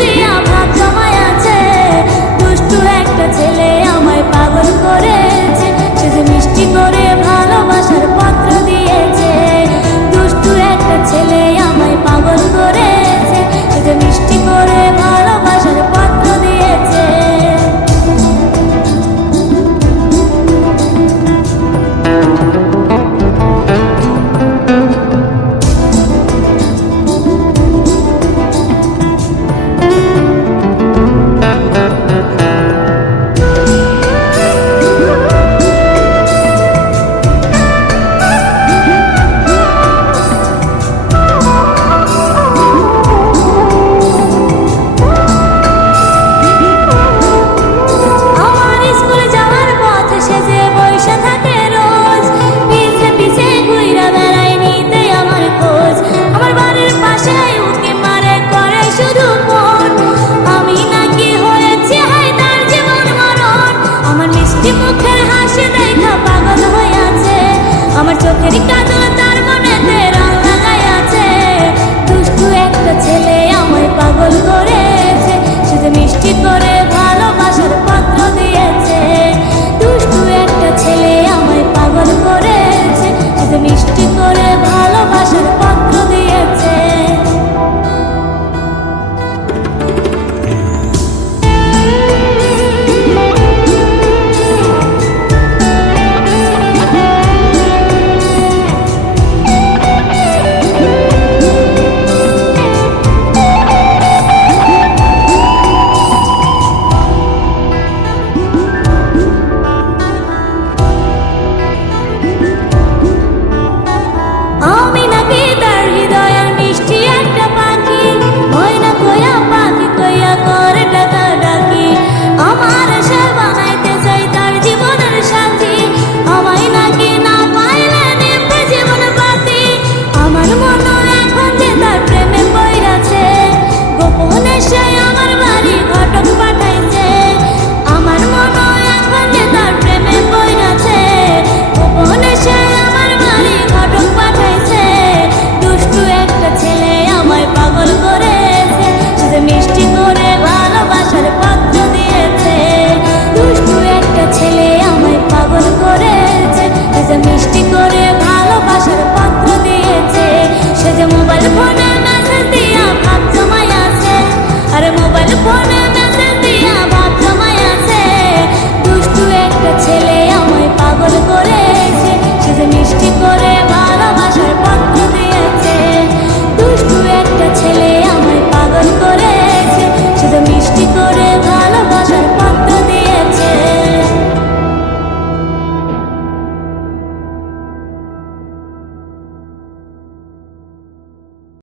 দিয়া ভাব জমায় আছে। দুষ্টু একটা ছেলে আমায় পাগল করেছে, সে যে মিষ্টি করে ভালোবাসার পত্র দিয়েছে। দুষ্টু একটা ছেলে আমায় পাগল করেছে, সে যে মিষ্টি করে ভালোবাসার পত্র দিয়েছে। মুখের হাসি দেখা পাগল হয়ে আছে, আমার চোখের কাজল তার মনেতে রং লাগাই আছে। দুষ্টু একটা ছেলে আমায় পাগল করেছে, সে যে মিষ্টি করে